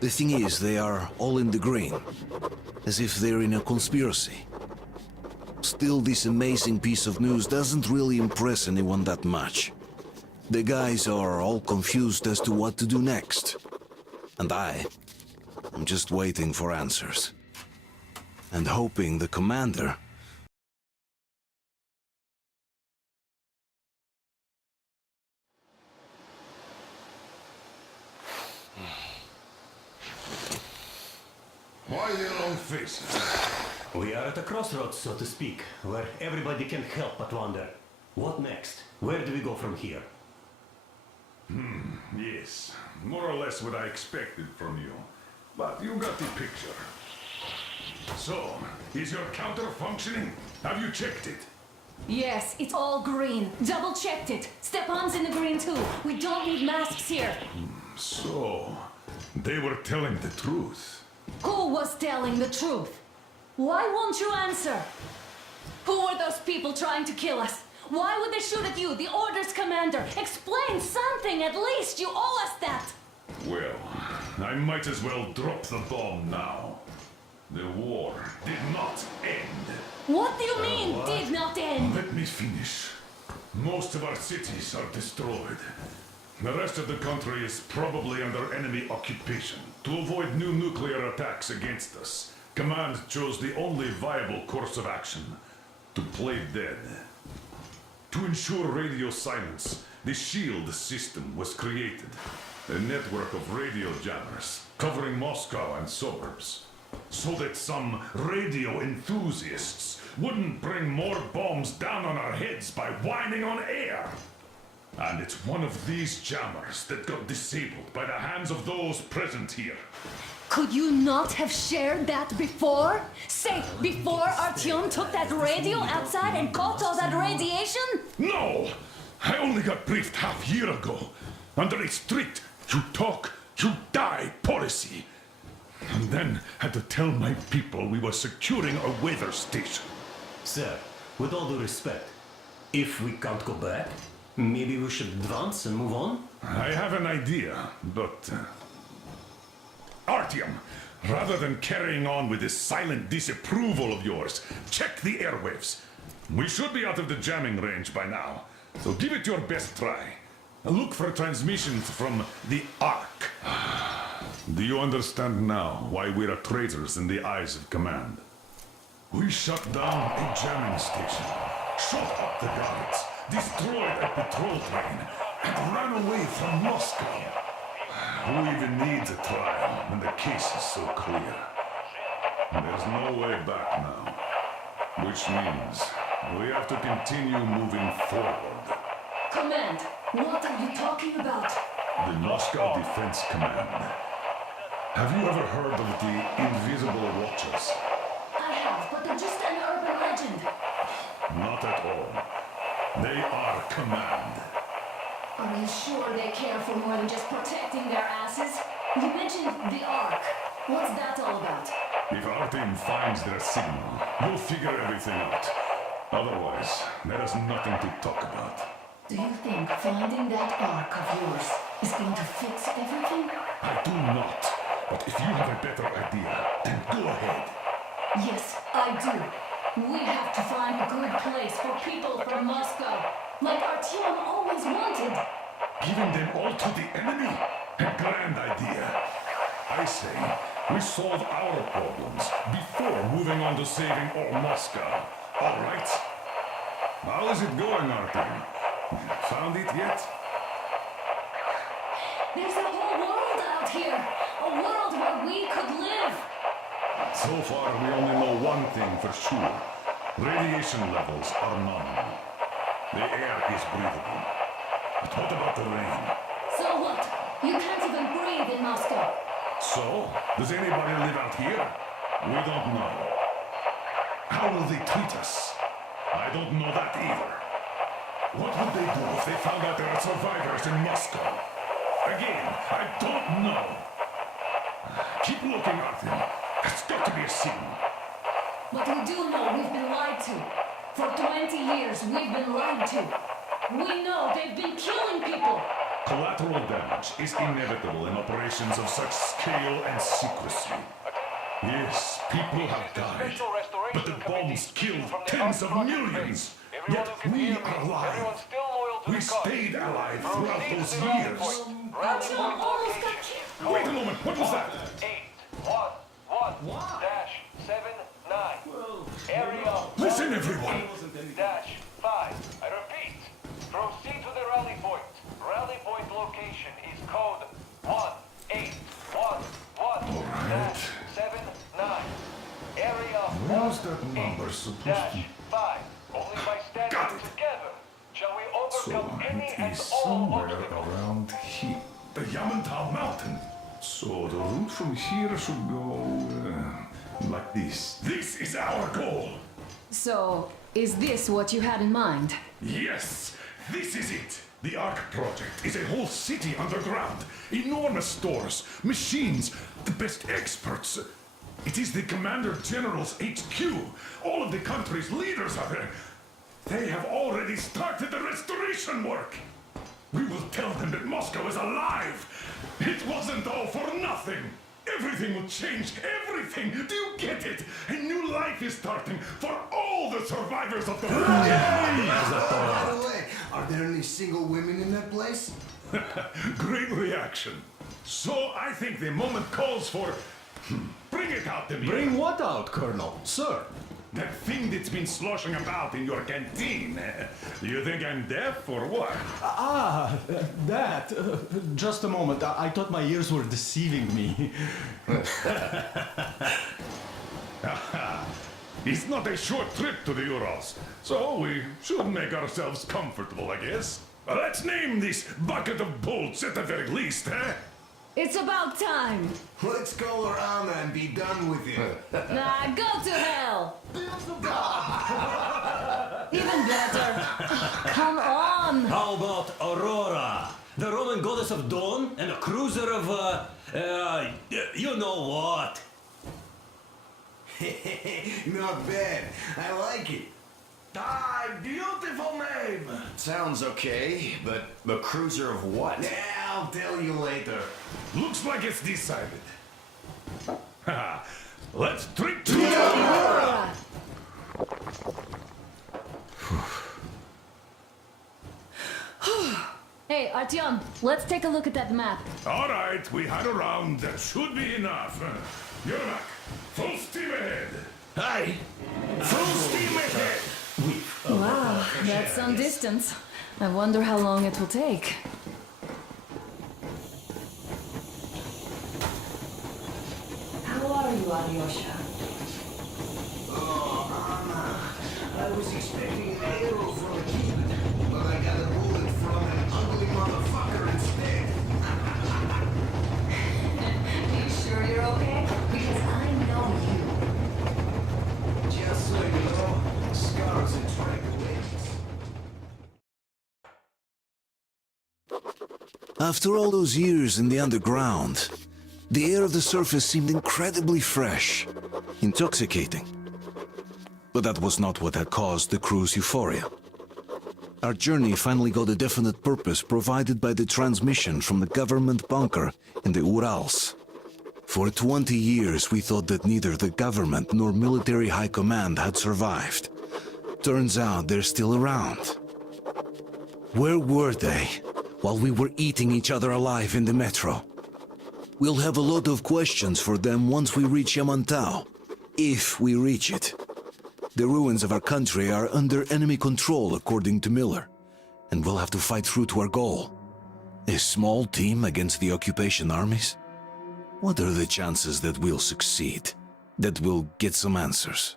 The thing is, they are all in the green, as if they're in a conspiracy. Still, this amazing piece of news doesn't really impress anyone that much. The guys are all confused as to what to do next. And I'm just waiting for answers. And hoping the commander... Why the long faces? We are at a crossroads, so to speak, where everybody can help but wonder. What next? Where do we go from here? Yes, more or less what I expected from you. But you got the picture. So, is your counter functioning? Have you checked it? Yes, it's all green. Double-checked it. Stepan's in the green too. We don't need masks here. So, they were telling the truth. Who was telling the truth? Why won't you answer? Who were those people trying to kill us? Why would they shoot at you, the Order's commander? Explain something, at least! You owe us that! Well, I might as well drop the bomb now. The war did not end. What do you mean, did not end? Let me finish. Most of our cities are destroyed. The rest of the country is probably under enemy occupation. To avoid new nuclear attacks against us, Command chose the only viable course of action: to play dead. To ensure radio silence, the SHIELD system was created. A network of radio jammers covering Moscow and suburbs. So that some radio enthusiasts wouldn't bring more bombs down on our heads by whining on air. And it's one of these jammers that got disabled by the hands of those present here. Could you not have shared that before? Say, before Artyom took that radio outside and caught all that radiation? No! I only got briefed half year ago. Under a strict, you talk, you die policy. And then had to tell my people we were securing a weather station. Sir, with all due respect, if we can't go back, maybe we should advance and move on? I have an idea, but... Artyom, rather than carrying on with this silent disapproval of yours, check the airwaves. We should be out of the jamming range by now, so give it your best try. Look for transmissions from the Ark. Do you understand now why we're traitors in the eyes of Command? We shut down a jamming station, shot up the guards, destroyed a patrol train, and ran away from Moscow. Who even needs a trial when the case is so clear? There's no way back now. Which means we have to continue moving forward. Command, what are you talking about? The Moscow Defense Command. Have you ever heard of the Invisible Watchers? I have, but they're just an urban legend. Not at all. They are Command. Are you sure they care for more than just protecting their asses? You mentioned the Ark. What's that all about? If our team finds their signal, we'll figure everything out. Otherwise, there is nothing to talk about. Do you think finding that Ark of yours is going to fix everything? I do not. But if you have a better idea, then go ahead. Yes, I do. We have to find a good place for people from Moscow, like Artyom always wanted. Giving them all to the enemy? A grand idea. I say, we solve our problems before moving on to saving all Moscow. All right? How is it going, Artyom? Found it yet? There's a whole world out here. A world where we could live. So far, we only know one thing for sure. Radiation levels are nominal. The air is breathable. But what about the rain? So what? You can't even breathe in Moscow. So, does anybody live out here? We don't know. How will they treat us? I don't know that either. What would they do if they found out there are survivors in Moscow? Again, I don't know. Keep looking, Artyom. There's got to be a signal. But we do know we've been lied to. For 20 years, we've been lied to. We know they've been killing people. Collateral damage is inevitable in operations of such scale and secrecy. Yes, people have died, but the bombs killed tens of millions. Yet we are alive. We stayed alive throughout those years. Wait a moment, what was that? 811-79. Area Listen, everyone. -5. I repeat, proceed to the rally point. Rally point location is code 1811-79. Area Where's that number supposed to be? 5. Only by standing Got it. together shall we So overcome any it and is all somewhere obstacles. around here. The Yamantau Mountain. So the route from here should go like this. This is our goal. So, is this what you had in mind? Yes, this is it. The Ark Project is a whole city underground. Enormous stores, machines, the best experts. It is the Commander General's HQ. All of the country's leaders are there. They have already started the restoration work. We will tell them that Moscow is alive. It wasn't all for nothing. Everything will change. Everything. Do you get it? A new life is starting for all the survivors of the By the way, are there any single women in that place? Great reaction. So I think the moment calls for... Bring it out to me. Bring what out, Colonel? Sir? That thing that's been sloshing about in your canteen. You think I'm deaf or what? That. Just a moment. I thought my ears were deceiving me. It's not a short trip to the Urals, so we should make ourselves comfortable, I guess. Let's name this bucket of bolts at the very least, eh? It's about time! Let's call her Anna and be done with it. Nah, go to hell! Even better. Come on! How about Aurora? The Roman goddess of dawn and a cruiser of, you know what? Not bad. I like it. Ah, beautiful name! Sounds okay, but the cruiser of what? Yeah, I'll tell you later. Looks like it's decided. Let's drink to Aurora! Hey, Artyom, let's take a look at that map. All right, we had a round. That should be enough. Yermak, full steam ahead. Aye, full steam ahead! Wow, that's some distance. I wonder how long it will take. How are you, Alyosha? Oh, Anna. I was expecting an arrow from a kid, but I got a bullet from an ugly motherfucker instead. Are you sure you're okay? Because I know you. Just so you know, scars attract wings. After all those years in the underground, the air of the surface seemed incredibly fresh, intoxicating. But that was not what had caused the crew's euphoria. Our journey finally got a definite purpose provided by the transmission from the government bunker in the Urals. For 20 years we thought that neither the government nor military high command had survived. Turns out they're still around. Where were they while we were eating each other alive in the metro? We'll have a lot of questions for them once we reach Yamantau, if we reach it. The ruins of our country are under enemy control, according to Miller, and we'll have to fight through to our goal. A small team against the occupation armies? What are the chances that we'll succeed? That we'll get some answers?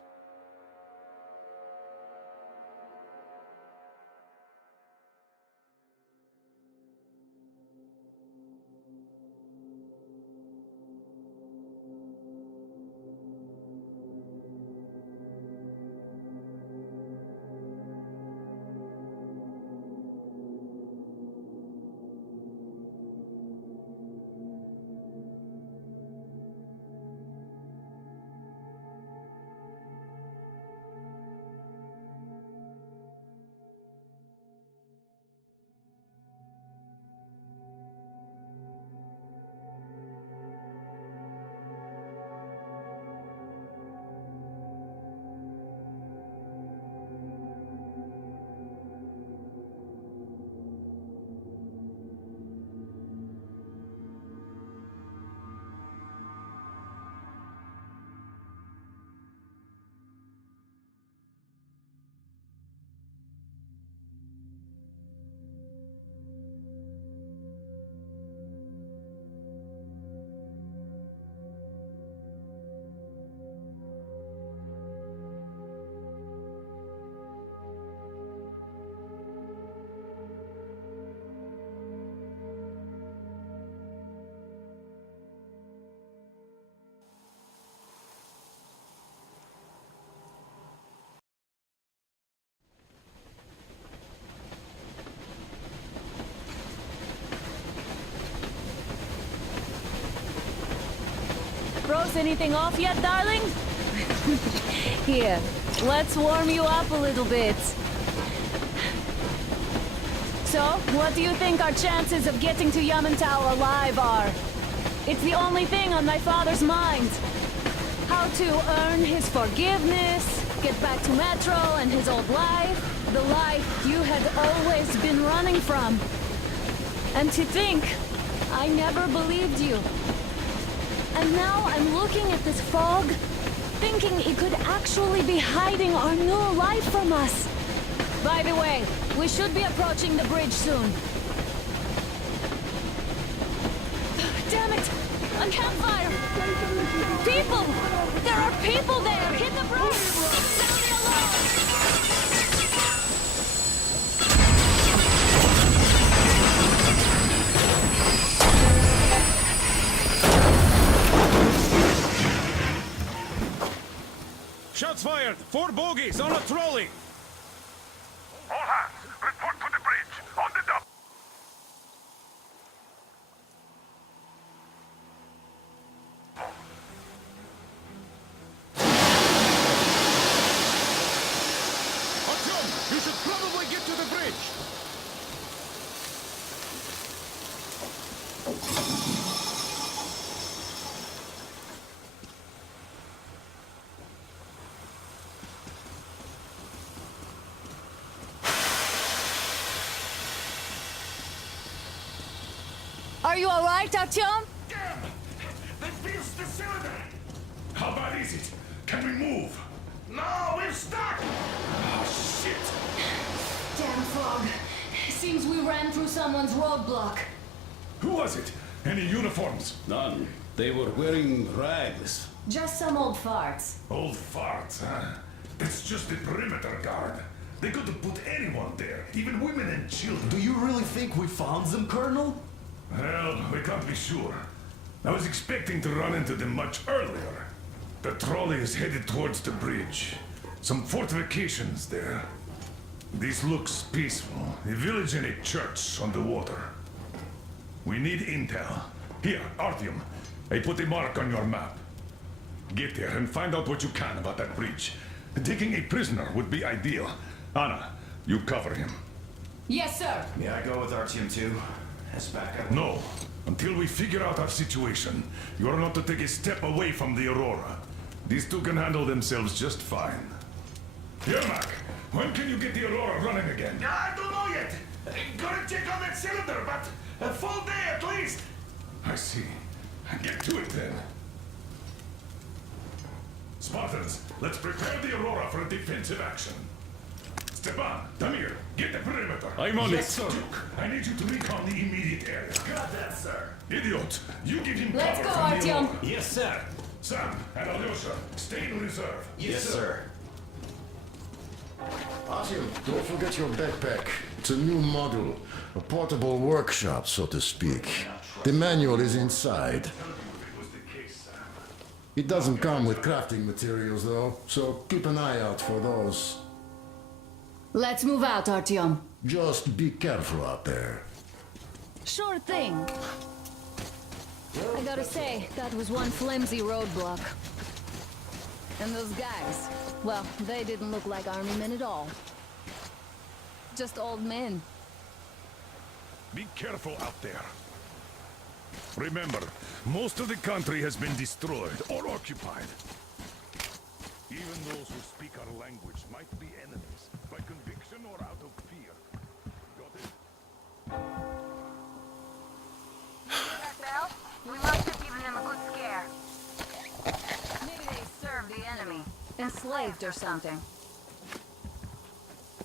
froze anything off yet, darling? Here, let's warm you up a little bit. So, what do you think our chances of getting to Yamantau alive are? It's the only thing on my father's mind. How to earn his forgiveness, get back to Metro and his old life, the life you had always been running from. And to think, I never believed you. And now I'm looking at this fog, thinking it could actually be hiding our new life from us. By the way, we should be approaching the bridge soon. Damn it! A campfire! People! There are people there! Hit the bridge! Sound the alarm! Shots fired! 4 bogies on a trolley! All hands, report to the bridge. On the double. Artyom, you should probably get to the bridge! Are you alright, Artyom? Damn! They pierced the cylinder! How bad is it? Can we move? No, we're stuck! Oh, shit! Damn fog. Seems we ran through someone's roadblock. Who was it? Any uniforms? None. They were wearing rags. Just some old farts. Old farts, huh? It's just the perimeter guard. They could have put anyone there, even women and children. Do you really think we found them, Colonel? Well, we can't be sure. I was expecting to run into them much earlier. The trolley is headed towards the bridge. Some fortifications there. This looks peaceful. A village and a church on the water. We need intel. Here, Artyom. I put a mark on your map. Get there and find out what you can about that bridge. Taking a prisoner would be ideal. Anna, you cover him. Yes, sir. May I go with Artyom too? As backup? No. Until we figure out our situation, you are not to take a step away from the Aurora. These two can handle themselves just fine. Yermak, when can you get the Aurora running again? I don't know yet. Gotta check on that cylinder, but a full day at least. I see. Get to it then. Spartans, let's prepare the Aurora for a defensive action. Stepan, Damir, get the perimeter. I'm on Yes, it. Duke, I need you to recon the immediate area. Got that, sir. Idiot, you give him Let's cover go, from the Artyom. Aurora. Yes, sir. Sam and Alyosha, stay in reserve. Yes, sir. Artyom, don't forget your backpack. It's a new model. A portable workshop, so to speak. The manual is inside. It doesn't come with crafting materials, though, so keep an eye out for those. Let's move out, Artyom. Just be careful out there. Sure thing. I gotta say, that was one flimsy roadblock. And those guys, well, they didn't look like army men at all. Just old men. Be careful out there. Remember, most of the country has been destroyed or occupied. Even those who speak our language might be enemies, by conviction or out of fear. Got it? Well, we must have given them a good scare. Maybe they served the enemy. Enslaved or something.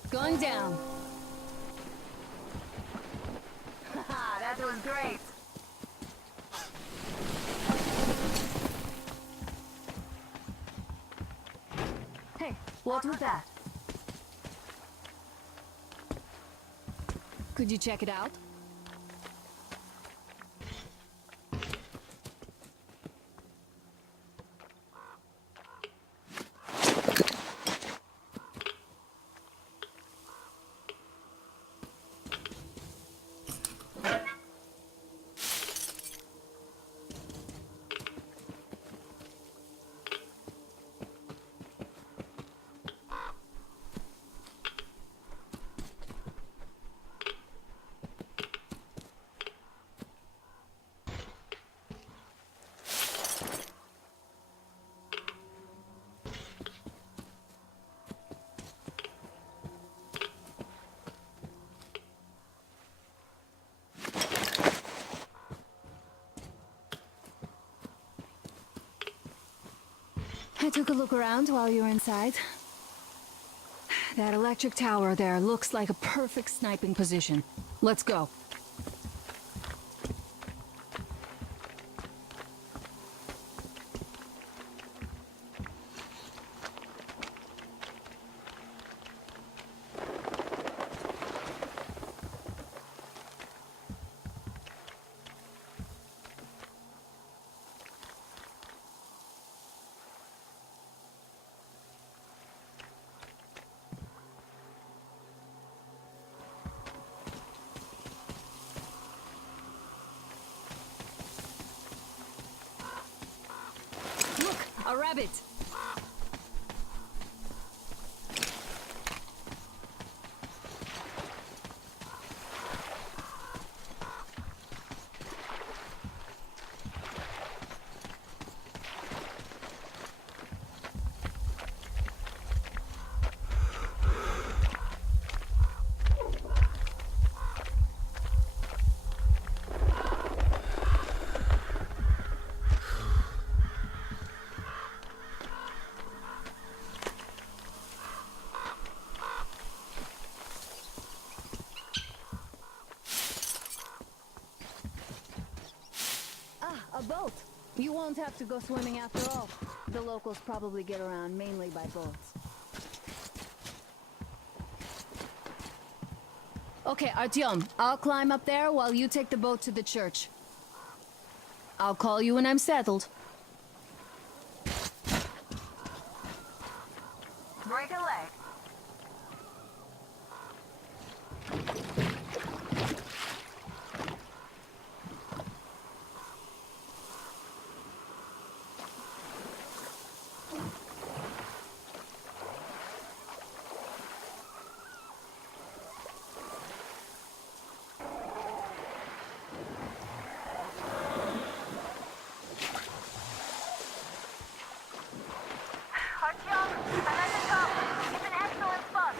Going down. Haha, that was great. Hey, what was that? Could you check it out? I took a look around while you were inside. That electric tower there looks like a perfect sniping position. Let's go. A rabbit! A boat. You won't have to go swimming after all. The locals probably get around mainly by boats. Okay, Artyom, I'll climb up there while you take the boat to the church. I'll call you when I'm settled. Break a leg. Artyom, I'm at the top. It's an excellent spot.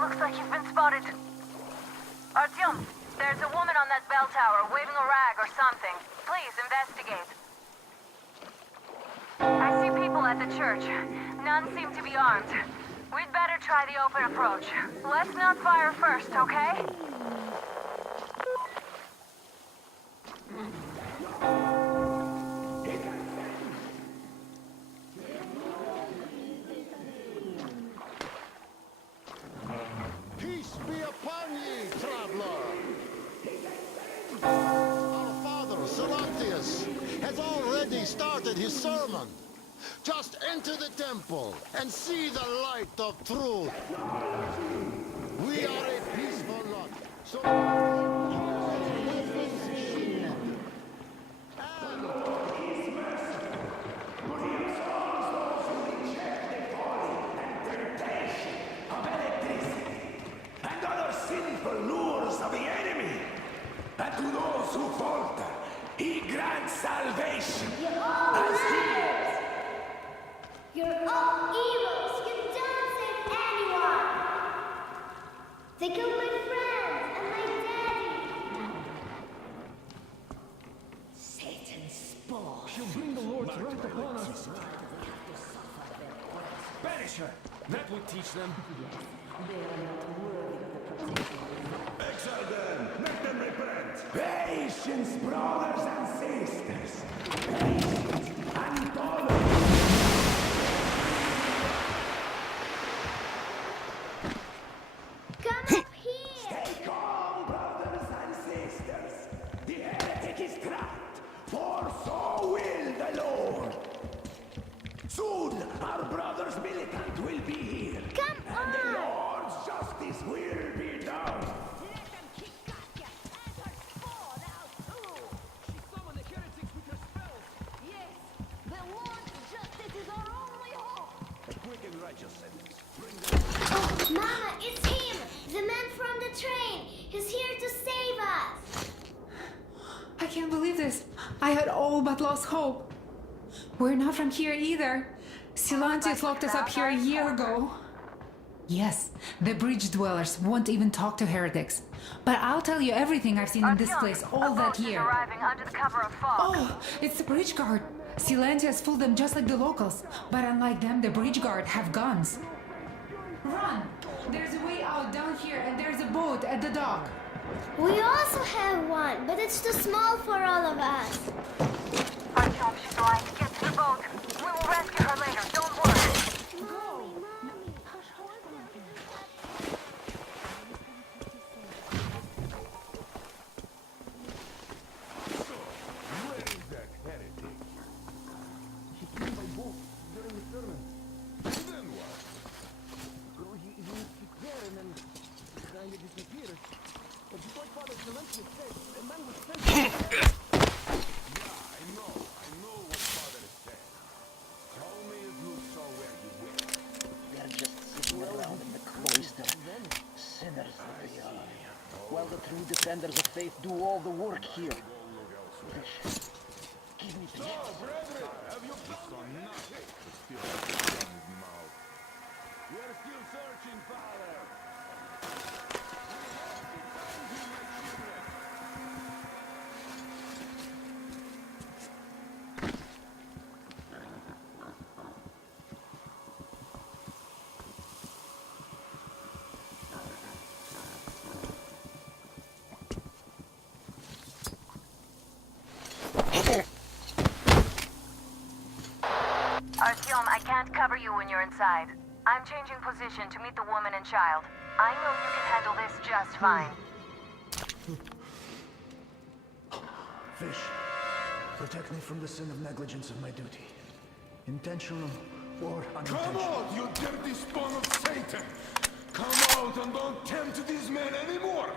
Looks like you've been spotted. Artyom, there's a woman on that bell tower waving a rag or something. Please investigate. I see people at the church. None seem to be armed. We'd better try the open approach. Let's not fire first, okay? Peace be upon ye, traveler! Our father, Seraptius, has already started his sermon. Just enter the temple and see the light of truth. We are a peaceful lot, so... And other sinful lures of the enemy. And to those who falter, he grants salvation. As You're all evils! You don't save anyone! They killed my friends and my daddy! Satan's spawn! She'll bring the Lord's wrath upon us. Banish her! That would teach them. They are not worthy of the Exile them! Make them repent! Patience, brothers and sisters! Patience and tolerance! Come up here! Stay calm, brothers and sisters! The heretic is trapped, for so will the Lord! Soon, our brother's militant will be here! Come and the on! Lord's justice will be done! Oh, Mama, it's him! The man from the train! He's here to save us! I can't believe this. I had all but lost hope. We're not from here either. Silantius locked us up here a year ago. Yes, the bridge dwellers won't even talk to heretics. But I'll tell you everything I've seen in this place all that year. Arriving under the cover of fog. Oh, it's the bridge guard. Silantius fooled them just like the locals. But unlike them, the bridge guard have guns. Run! There's a way out down here and there's a boat at the dock. We also have one, but it's too small for all of us. Artyom, she's alive. Get to the boat. We will rescue her later. Don't worry. Mommy, hush, Where is that heretic? He came by boat during the sermon. Then what? He there and then kind of disappeared. But before Father Silencio said, a man was sent to Yeah, I know what Father said. Tell me if you saw where he went. They're just sitting around in the cloister, sinners that they are, while the true defenders of faith do all the work here. Fish, give me fish. Brethren, have you found nothing? Still in his mouth. We're still searching, Father. Artyom, I can't cover you when you're inside. I'm changing position to meet the woman and child. I know you can handle this just fine. Fish, protect me from the sin of negligence of my duty. Intentional or unintentional. Come out, you dirty spawn of Satan! Come out and don't tempt these men anymore!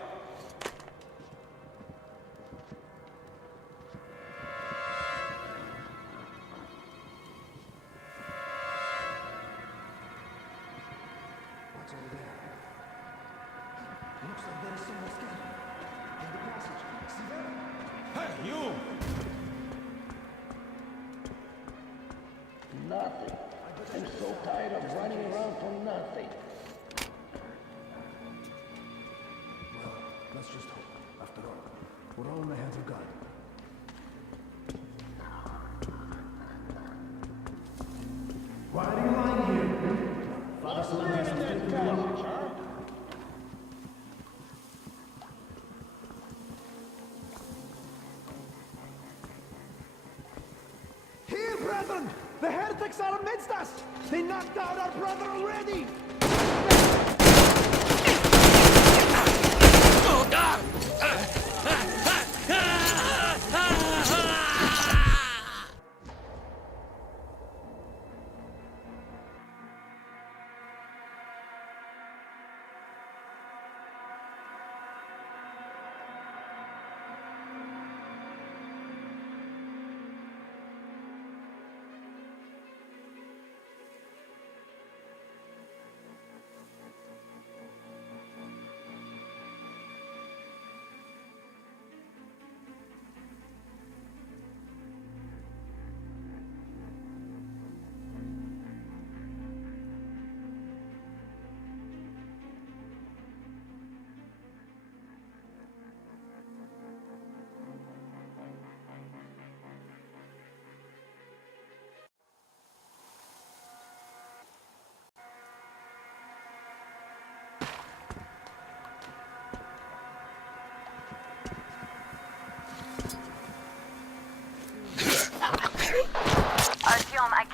What's over there? Looks like there is someone scattered. In the passage. See that? Hey, you! Nothing. I'm so tired of running around for nothing. Well, let's just hope. After all, we're all in the hands of God. Why are you lying here? Father Silenus has taken me out. Here, brethren! The heretics are amidst us! They knocked out our brother already!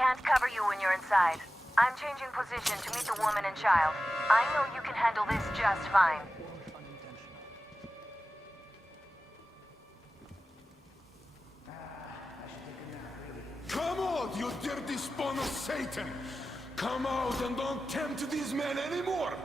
can't cover you when you're inside. I'm changing position to meet the woman and child. I know you can handle this just fine. Come out, you dirty spawn of Satan! Come out and don't tempt these men anymore!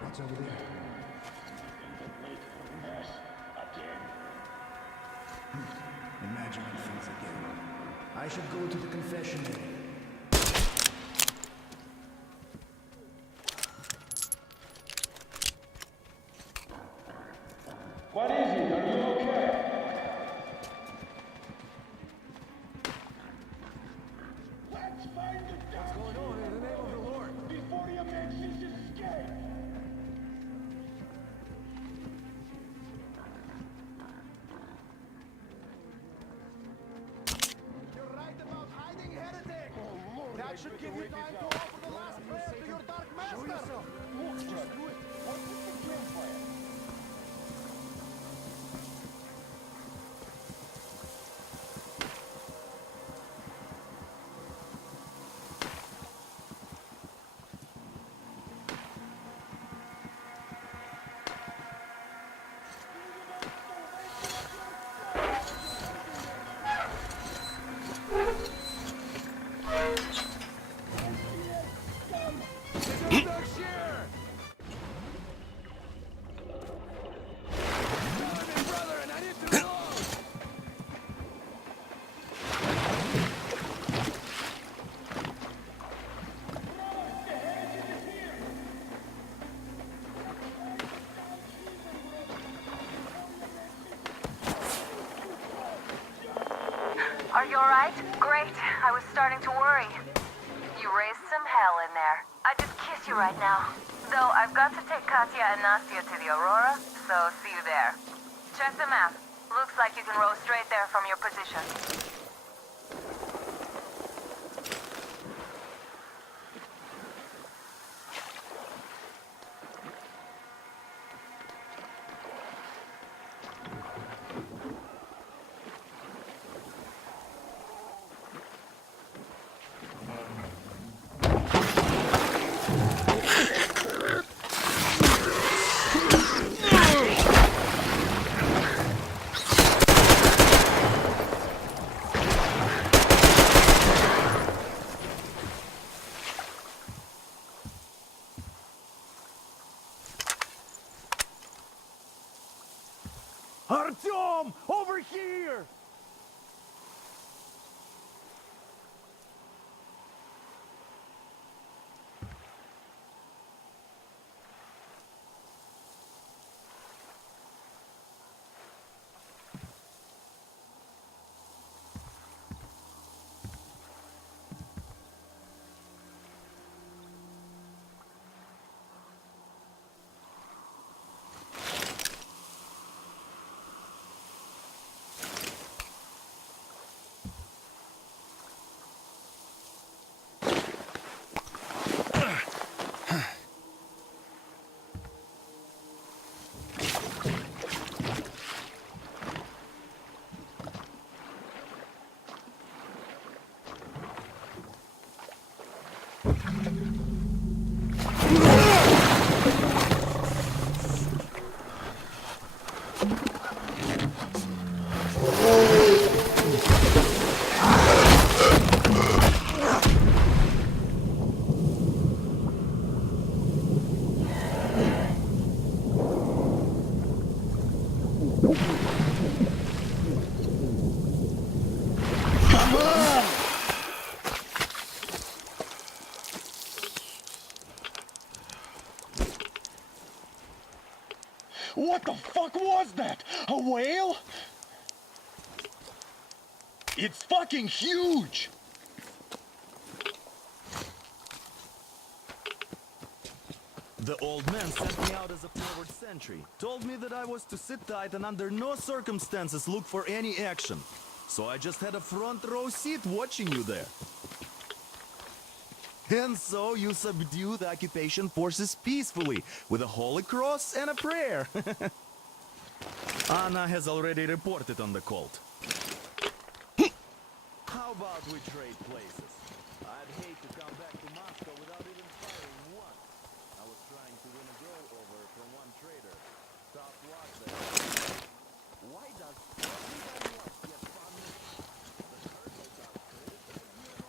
What's over there? Imagining things again. I should go to the confessional. What is it? Are you okay? Let's find the What's going on in the name of the Lord? Before he makes his escape! You're right about hiding, heretic! That should give you time to offer the last prayer to your dark master! Show yourself! Look, just do it. What is the game plan? Are you alright? Great. I was starting to worry. You raised some hell in there. I just kiss you right now. Though I've got to take Katya and Nastya to the Aurora, so see you there. Check the map. Looks like you can row straight there from your position. Artyom! Over here! What the fuck was that? A whale? It's fucking huge! The old man sent me out as a forward sentry. Told me that I was to sit tight and under no circumstances look for any action. So I just had a front row seat watching you there. And so you subdue the occupation forces peacefully, with a holy cross and a prayer. Anna has already reported on the cult. How about we trade places? I'd hate to come back to Moscow without even firing once. I was trying to win a girl over from one trader. Tough luck there. Why does everybody else get fun? The turtles are criticized, you know?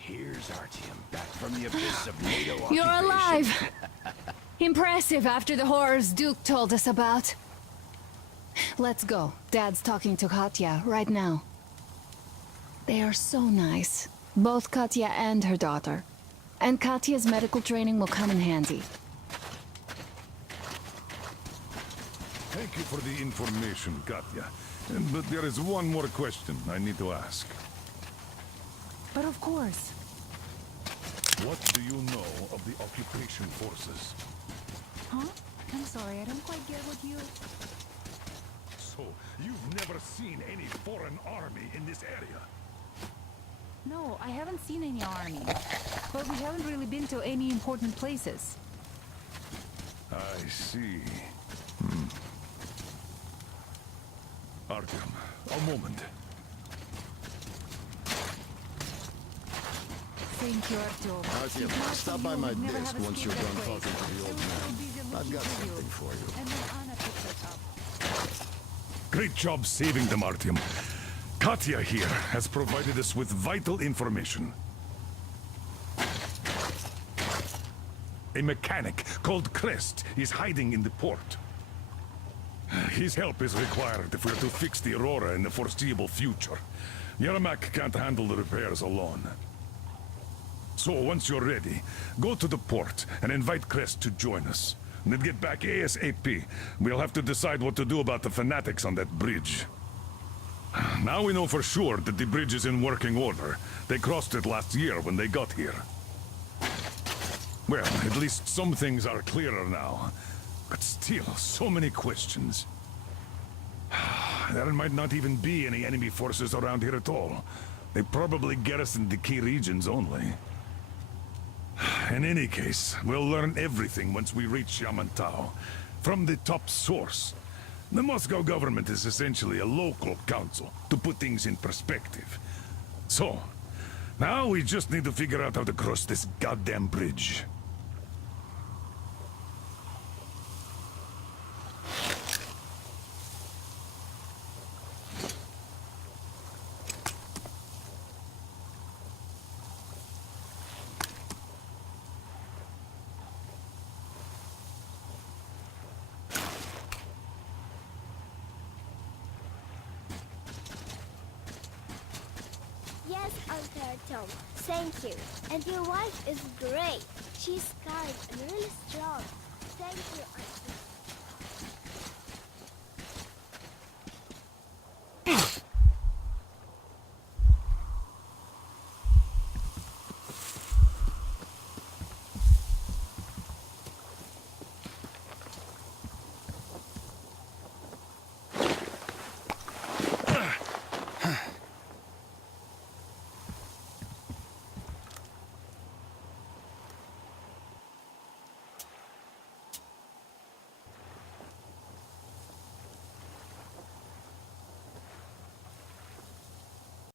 Here's Artyom, back from the abyss of NATO You're occupation. alive! Impressive after the horrors Duke told us about. Let's go. Dad's talking to Katya right now. They are so nice. Both Katya and her daughter. And Katya's medical training will come in handy. Thank you for the information, Katya. But there is one more question I need to ask. But of course. What do you know of the occupation forces? Huh? I'm sorry, I don't quite get what you... So, you've never seen any foreign army in this area? No, I haven't seen any army. But we haven't really been to any important places. I see. Artyom, a moment. Thank you, Artyom. Artyom, stop by my desk once you're done talking to the old man. I've got something for you. And then Anna picked us up. Great job saving them, Artyom. Katya here has provided us with vital information. A mechanic called Crest is hiding in the port. His help is required if we're to fix the Aurora in the foreseeable future. Yermak can't handle the repairs alone. So, once you're ready, go to the port and invite Crest to join us. And then get back ASAP. We'll have to decide what to do about the fanatics on that bridge. Now we know for sure that the bridge is in working order. They crossed it last year when they got here. Well, at least some things are clearer now. But still, so many questions. There might not even be any enemy forces around here at all. They probably garrisoned the key regions only. In any case, we'll learn everything once we reach Yamantau. From the top source. The Moscow government is essentially a local council, to put things in perspective. So, now we just need to figure out how to cross this goddamn bridge. Yes, Uncle Artyom. Thank you. And your wife is great. She's kind and really strong. Thank you, Artyom.